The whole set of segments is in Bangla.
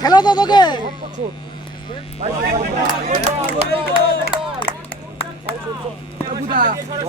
খেলো তো তোকে। একটা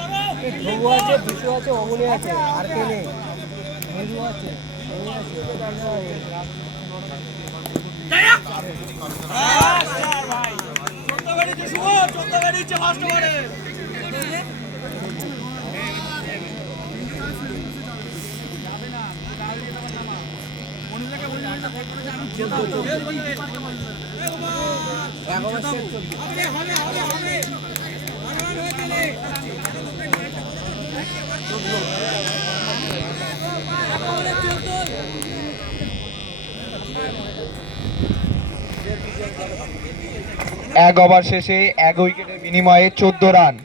ধ্রুব আছে বিশু আছে অমনি আছে আর কে নেই মেরু আছে এক ওভার শেষে এক উইকেটের বিনিময়ে চোদ্দ রান।